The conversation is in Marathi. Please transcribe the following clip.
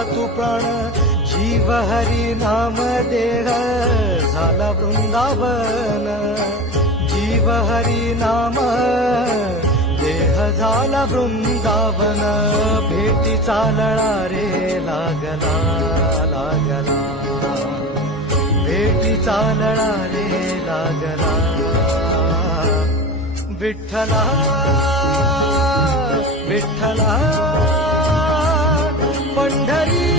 दिला तू प्राण, जीव हरी नाम देह झाला वृंदावन, जीव हरी नाम देह झाला वृंदावन, भेटीचा लळा रे लागला लागला, भेटीचा लळा रे लागला. विठ्ठला विठ्ठला पंढरी